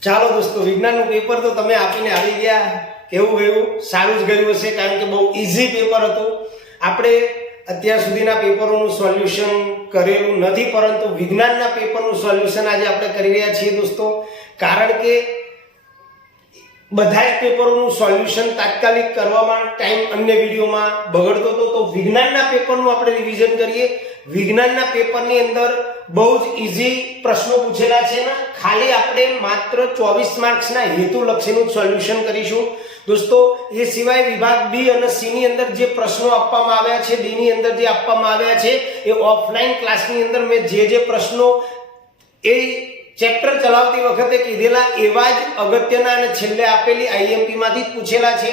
ચાલો દોસ્તો, વિજ્ઞાનનું પેપર તો તમે આપીને આવી ગયા. કેવું ગયું? સારું જ ગયું હશે, કારણ કે બહુ ઈઝી પેપર હતું. આપણે અત્યાર સુધીના પેપરોનું સોલ્યુશન કરેલું નથી, પરંતુ વિજ્ઞાનના પેપરનું સોલ્યુશન આજે આપણે કરી રહ્યા છીએ દોસ્તો. કારણ કે બધા પેપરોનું સોલ્યુશન તાત્કાલિક કરવામાં ટાઈમ અન્ય વિડીયોમાં બગડતો હતો, તો વિજ્ઞાનના પેપરનું આપણે રિવિઝન કરીએ. વિજ્ઞાનના પેપરની અંદર બહુ જ ઈઝી પ્રશ્નો પૂછેલા છે ને, ખાલી આપણે માત્ર 24 માર્ક્સના હેતુલક્ષીનું સોલ્યુશન કરીશું દોસ્તો. એ સિવાય વિભાગ બી અને સી ની અંદર જે પ્રશ્નો આપવામાં આવ્યા છે, ડી ની અંદર જે આપવામાં આવ્યા છે, એ ઓફલાઈન ક્લાસની અંદર મેં જે પ્રશ્નો એ ચેપ્ટર ચલાવતી વખતે કીધેલા એવા જ અગત્યના અને છેલ્લે આપેલી આઈએમપી માંથી પૂછેલા છે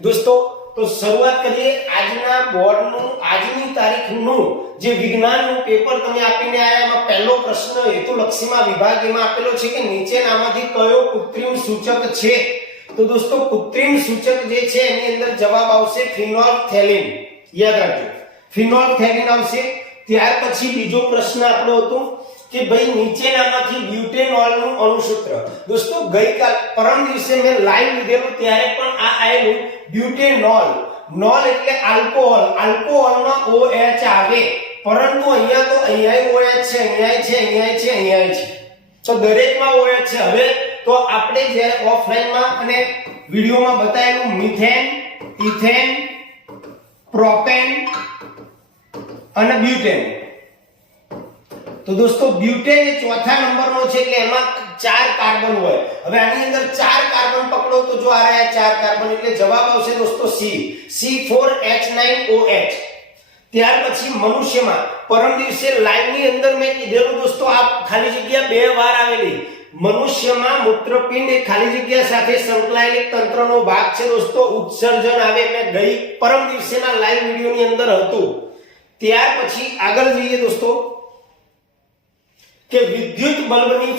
દોસ્તો. તો શરૂઆત કરીએ આજના બોર્ડનું, આજની તારીખનું જે વિજ્ઞાનનું પેપર તમે આપીને આયા. એમાં પહેલો પ્રશ્ન હેતુલક્ષીમાં વિભાગ એમાં આપેલો છે કે નીચેનામાંથી કયો કૃત્રિમ સૂચક છે? તો દોસ્તો કૃત્રિમ સૂચક જે છે એની અંદર જવાબ આવશે ફિનોલ્ફથેલિન. યાદ રાખજો, ફિનોલ્ફથેલિન આવશે. ત્યાર પછી બીજો પ્રશ્ન આપણો હતો કે ભાઈ નીચેનામાંથી બ્યુટેનોલનું અણુસૂત્ર. દોસ્તો ગઈકાલ પરમ દિવસે મેં લાઈવ લીધેલું ત્યારે પણ આ આયેલું બ્યુટેનોલ. નોલ એટલે આલ્કોહોલ, આલ્કોહોલમાં OH આવે, પરંતુ અહીંયા તો અહીંયા OH છે, અહીંયા છે, અહીંયા છે, અહીંયા છે, તો દરેકમાં OH છે. હવે તો આપણે જ્યારે ઓફલાઈનમાં અને વિડિયોમાં બતાવેલું મિથેન, ઇથેન, પ્રોપેન અને બ્યુટેન. તો દોસ્તો બ્યુટેન એ ચોથા નંબરનો છે, એટલે એમાં 4 કાર્બન હોય. હવે આની અંદર 4 કાર્બન પકડો તો જો આ રહ્યા 4 કાર્બન, એટલે જવાબ આવશે દોસ્તો સી, C4H9OH. ત્યાર પછી મનુષ્યમાં પરમ દિવસે લાઈવ ની અંદર મેં કીધેલું દોસ્તો, આ ખાલી જગ્યા 2 વાર આવેલી. મનુષ્યમાં મૂત્રપિંડ એ ખાલી જગ્યા સાથે સંકળાયેલ એક તંત્રનો ભાગ છે દોસ્તો. ઉત્સર્જન આવે, મેં ગઈ પરમ દિવસેના લાઈવ વિડિયોની અંદર હતું. ત્યાર પછી આગળ જઈએ દોસ્તો કે વિદ્યુત બલ્બની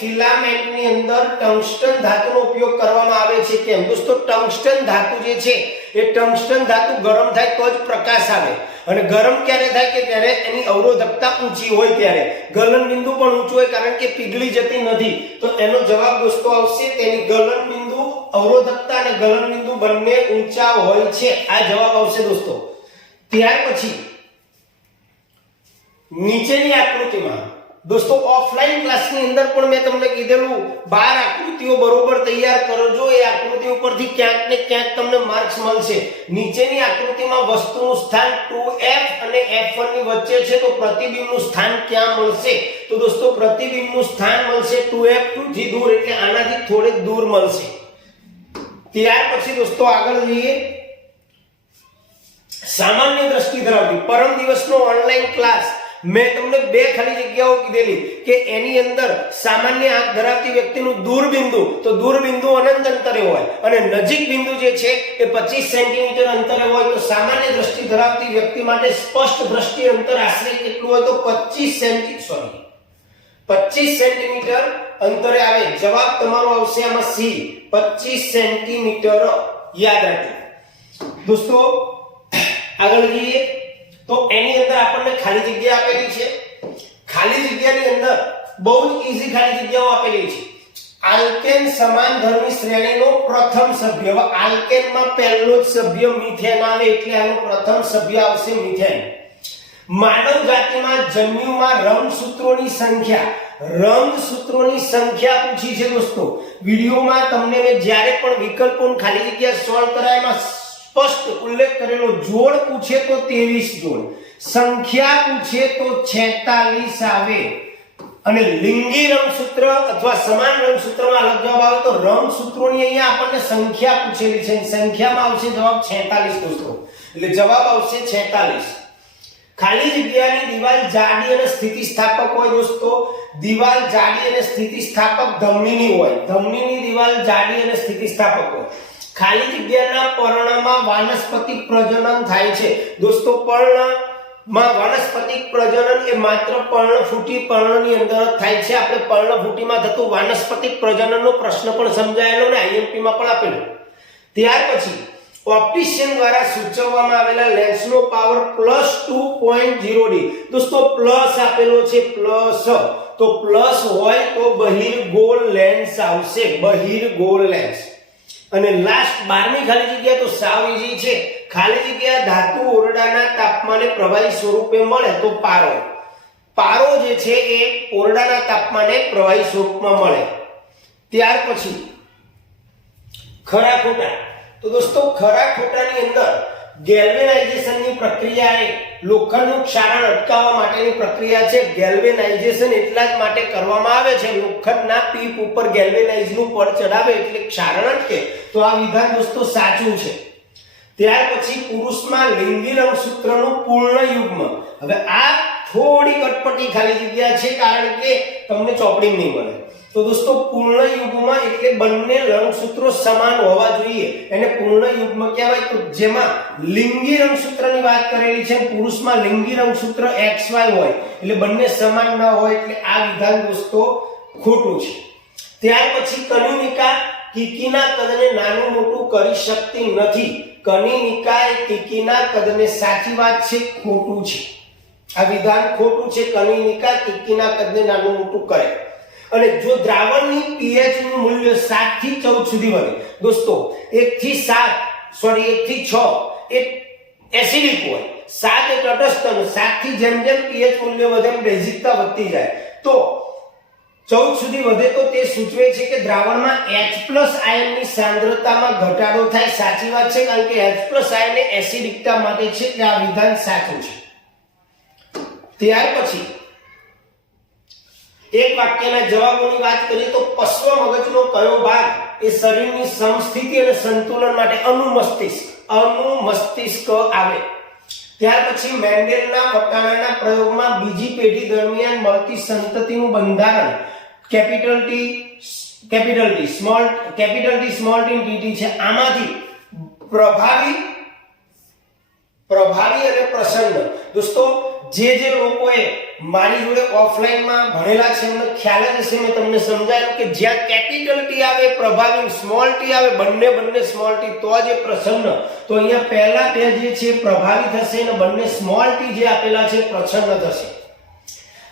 ફિલામેન્ટની અંદર ટંગસ્ટન ધાતુનો ઉપયોગ કરવામાં આવે છે. કેમ દોસ્તો? ટંગસ્ટન ધાતુ જે છે એ ટંગસ્ટન ધાતુ ગરમ થાય તો જ પ્રકાશ આવે, અને ગરમ ક્યારે થાય કે ત્યારે એની અવરોધકતા ઊંચી હોય, ત્યારે ગલન બિંદુ પણ ઊંચું હોય, કારણ કે પીગળી જતી નથી. તો એનો જવાબ દોસ્તો આવશે તેની ગલન બિંદુ, અવરોધકતા અને ગલન બિંદુ બંને ઊંચા હોય છે. આ જવાબ આવશે દોસ્તો. ત્યાર પછી નીચેની આકૃતિમાં દોસ્તો ઓફલાઈન ક્લાસની અંદર પણ મેં તમને કીધેલું 12 આકૃતિઓ બરોબર તૈયાર કરજો. એ આકૃતિ ઉપરથી ક્યાંક ને ક્યાંક તમને માર્ક્સ મળશે. નીચેની આકૃતિમાં વસ્તુનું સ્થાન 2F અને F1 ની વચ્ચે છે, તો પ્રતિબિંબનું સ્થાન ક્યાં મળશે? તો દોસ્તો પ્રતિબિંબનું સ્થાન મળશે 2F2 થી દૂર, એટલે આનાથી થોડેક દૂર મળશે. ત્યાર પછી દોસ્તો આગળ જઈએ. સામાન્ય દ્રષ્ટિ ધરાવતી પરમ દિવસનો ઓનલાઈન ક્લાસ મેં તમને 2 ખાલી જગ્યાઓ કીધેલી કે એની અંદર સામાન્ય આંખ ધરાવતી વ્યક્તિનું દૂરબિંદુ, તો દૂરબિંદુ અનંત અંતરે હોય અને નજીક બિંદુ જે છે એ 25 સેન્ટીમીટર અંતરે હોય. તો સામાન્ય દ્રષ્ટિ ધરાવતી વ્યક્તિ માટે સ્પષ્ટ દ્રષ્ટિ અંતર આશરે કેટલું હોય? તો 25 સેન્ટીમીટર અંતરે આવે. જવાબ તમારો આવશે આમાં સી, 25 સેન્ટીમીટર. યાદ રાખજો દોસ્તો. આગળ જઈએ તો એની અંદર આપણને ખાલી જગ્યા આપેલી છે. ખાલી જગ્યાની અંદર બહુ જ ઈઝી ખાલી જગ્યાઓ આપેલી છે. આલ્કેન સમાનધર્મી શ્રેણીનો પ્રથમ સભ્ય. હવે આલ્કેનમાં પહેલો જ સભ્ય મિથેન આવે, એટલે આનો પ્રથમ સભ્ય આવશે મિથેન. માનવ જાતિમાં જન્યુમાં રંગસૂત્રોની સંખ્યા પૂછી છે દોસ્તો. વિડિયોમાં તમને મેં જ્યારે પણ વિકલ્પોની ખાલી જગ્યા સોલ્વ કરાયમાં સ્પષ્ટ ઉલ્લેખ કરેલો. જોડ પૂછે તો 23 જોડ, સંખ્યા પૂછે તો 46 આવે, અને લિંગી રંગસૂત્ર અથવા સમાન રંગસૂત્રમાં અલગ જવાબ આવે. તો રંગસૂત્રોની અહીંયા આપણને સંખ્યા પૂછેલી છે, સંખ્યામાં આવશે જવાબ 46 દોસ્તો. એટલે જવાબ આવશે 46. ખાલી જગ્યાની દિવાલ જાડી અને સ્થિતિસ્થાપક હોય દોસ્તો. દિવાલ જાડી અને સ્થિતિસ્થાપક ધમનીની હોય. ધમનીની દિવાલ જાડી અને સ્થિતિસ્થાપક હોય. ખાલી જગ્યાના પર્ણમાં વાનસ્પતિક પ્રજનન થાય છે દોસ્તો. પર્ણમાં વાનસ્પતિક પ્રજનન એ માત્ર પર્ણફૂટી પર્ણની અંદર જ થાય છે. આપણે પર્ણફૂટીમાં થતું વાનસ્પતિક પ્રજનનનો પ્રશ્ન પણ સમજાયેલો ને આઈએમપી માં પણ આપેલો. ત્યાર પછી ઓપ્ટિશિયન દ્વારા સૂચવવામાં આવેલા લેન્સનો પાવર +2.0D. દોસ્તો પ્લસ આપેલો છે, પ્લસ તો પ્લસ હોય તો બહિર્ગોળ લેન્સ આવશે, બહિર્ગોળ લેન્સ. અને લાસ્ટ 12મી ખાલી જગ્યા તો સાવ ઈઝી છે. ખાલી જગ્યા ધાતુ ઓરડાના તાપમાને પ્રવાહી સ્વરૂપે મળે તો પારો. પારો જે છે એ ઓરડાના તાપમાને પ્રવાહી સ્વરૂપમાં મળે. ત્યાર પછી ખરા ખોટા. તો દોસ્તો ખરા ખોટાની અંદર ગેલ્વેનાઇઝેશનની પ્રક્રિયા એ લોખંડનું ક્ષારણ અટકાવવા માટેની પ્રક્રિયા છે. ગેલ્વેનાઇઝેશન એટલા જ માટે કરવામાં આવે છે, લોખંડના પીપ ઉપર ગેલ્વેનાઇઝનું પડ ચડાવે એટલે ક્ષારણ અટકે. તો આ વિધાન દોસ્તો સાચું છે. ત્યાર પછી પુરુષમાં લિંગી રંગસૂત્રનું પૂર્ણ યુગ્મ. હવે આ થોડી કટપટી ખાલી જગ્યા છે કારણ કે તમને ચોપડી નહીં મળે. તો દોસ્તો પૂર્ણ યુગ્મ એટલે બંને રંગસૂત્રો સમાન હોવા જોઈએ, એને પૂર્ણ યુગ્મ કહેવાય. તો જેમાં લિંગી રંગસૂત્રની વાત કરેલી છે, પુરુષમાં લિંગી રંગસૂત્ર XY હોય એટલે બંને સમાન ન હોય એટલે આ વિધાન દોસ્તો ખોટું છે. ત્યાર પછી કનિનિકા કીકીના કદને નાનું મોટું કરી શકતી નથી. કનિનિકા એ કીકીના કદને, સાચી વાત છે, ખોટું છે. આ વિધાન ખોટું છે. કનિનિકા કીકીના કદને નાનું મોટું કરે. અને જો દ્રાવણની pH નું મૂલ્ય 7 થી 14 સુધી વધે, દોસ્તો 1 થી 6 એ એસિડિક હોય, 7 એ તટસ્થ, 7 થી જેમ જેમ pH મૂલ્ય વધે એમ બેઝિકતા વધતી જાય. તો 14 સુધી વધે તો તે સૂચવે છે કે દ્રાવણમાં H+ આયનની સાંદ્રતામાં ઘટાડો થાય. સાચી વાત છે કારણ કે H+ આયન એ એસિડિકતા માટે છે એટલે આ વિધાન સાચું છે. ત્યાર પછી એક વાક્યના જવાબોની વાત કરીએ તો પશ્વ મગજનો કયો ભાગ એ શરીરની સમસ્થિતિ અને સંતુલન માટે અનુમસ્તિષ્ક આવે. ત્યાર પછી મેન્ડેલના વટાણાના પ્રયોગમાં બીજી પેઢી દરમિયાન મળતી સંતતિનું બંધારણ કેપિટલ T સ્મોલ t છે. આમાંથી પ્રભાવી અને પ્રસન્ન. દોસ્તો જે લોકોએ મારી જોડે ઓફલાઈનમાં ભણેલા છે એમને ખ્યાલ જ હશે, મેં તમને સમજાવ્યું કે જ્યાં કેપિટલ T આવે પ્રભાવી, સ્મોલ t આવે બંને સ્મોલ t તો જ પ્રસન્ન. તો અહીંયા પહેલા બે જે છે પ્રભાવી થશે અને બંને સ્મોલ t જે આપેલા છે પ્રસન્ન થશે.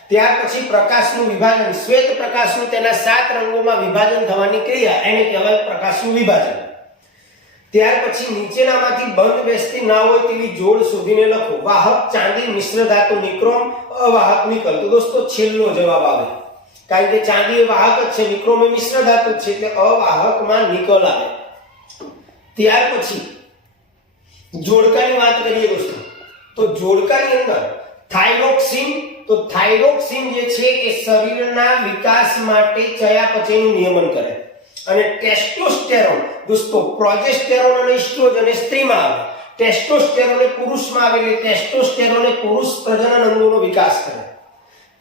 ત્યાર પછી પ્રકાશનું વિભાજન, શ્વેત પ્રકાશનું તેના 7 રંગોમાં વિભાજન થવાની ક્રિયા એને કહેવાય પ્રકાશનું વિભાજન. ત્યાર પછી નીચેનામાંથી બંધ બેસતી ના હોય તેવી જોડ શોધીને લખો. વાહક ચાંદી, મિશ્ર ધાતુ નિક્રોમ, અવાહક નિકલ. તો દોસ્તો છેલ્લો જવાબ આવે કારણ કે ચાંદી એ વાહક જ છે, નિક્રોમ એ મિશ્ર ધાતુ છે એટલે અવાહકમાં નિકલ આવે. ત્યાર પછી જોડકાની વાત કરીએ દોસ્તો, તો જોડકાની અંદર થાઇરોક્સિન. તો થાઇરોક્સિન જે છે એ શરીરના વિકાસ માટે ચયાપચયનું નિયમન કરે. અને ટેસ્ટોસ્ટેરોન દોસ્તો પ્રોજેસ્ટેરોન અને ઇસ્ટ્રોજન એ સ્ત્રીમાં આવે, ટેસ્ટોસ્ટેરોન એ પુરુષમાં આવે એટલે ટેસ્ટોસ્ટેરોન એ પુરુષ પ્રજનન અંગોનો વિકાસ કરે.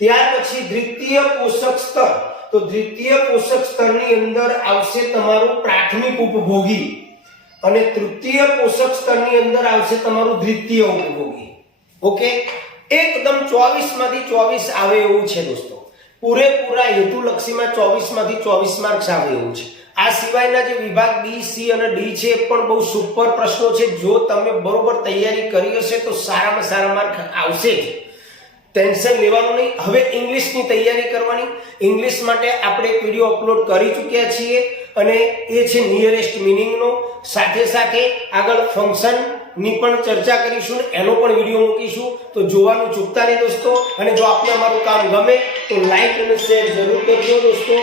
ત્યાર પછી દ્વિતીય પોષક સ્તર. તો દ્વિતીય પોષક સ્તરની અંદર આવશે તમારું પ્રાથમિક ઉપભોગી અને તૃતીય પોષક સ્તરની અંદર આવશે તમારું દ્વિતીય ઉપભોગી. ઓકે, એકદમ 24 માંથી 24 આવે એવું છે દોસ્તો. પૂરેપૂરા હેતુલક્ષીમાં 24 માંથી 24 માર્ક્સ આવે એવું છે. આ સિવાયના જે વિભાગ B, C અને D છે એ પણ બહુ સુપર પ્રશ્નો છે. જો તમે બરોબર તૈયારી કરી હશે તો સારામાં સારા માર્ક આવશે જ, ટેન્શન લેવાનું નહીં. હવે ઇંગ્લિશની તૈયારી કરવાની. ઇંગ્લિશ માટે આપણે એક વિડીયો અપલોડ કરી ચૂક્યા છીએ અને એ છે નિયરેસ્ટ મિનિંગનો. સાથે સાથે આગળ ફંક્શન ની પણ ચર્ચા કરીશું, એનો પણ વિડીયો મૂકીશું. તો જોવાનું ચૂકતા નહીં દોસ્તો. અને જો આપને અમારું કામ ગમે તો લાઈક અને શેર જરૂર કરજો દોસ્તો.